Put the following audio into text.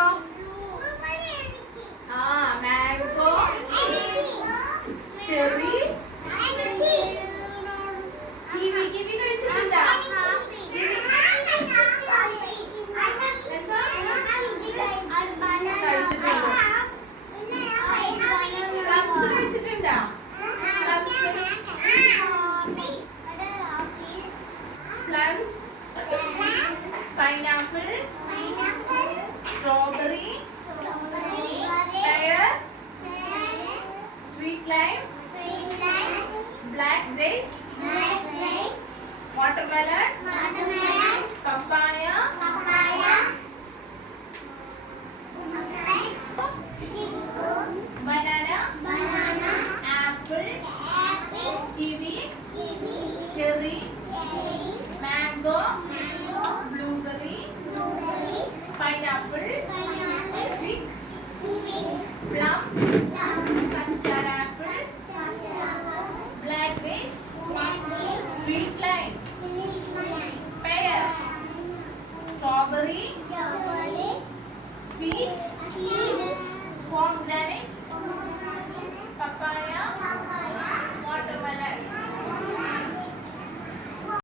mango. Mango. Cherry. Kiwi. Kiwi കഴിച്ചിട്ടുണ്ടോ? Plums കഴിച്ചിട്ടുണ്ടോ? Plums. Pineapple. Strawberry. Pear. Sweet lime. Black grapes. Watermelon. Papaya. Banana. Apple. Kiwi. Cherry. Mango. Blueberry. Pineapple. Fig. Plum. Custard apple. Black grapes. Sweet lime. Pear. Strawberry. Peach.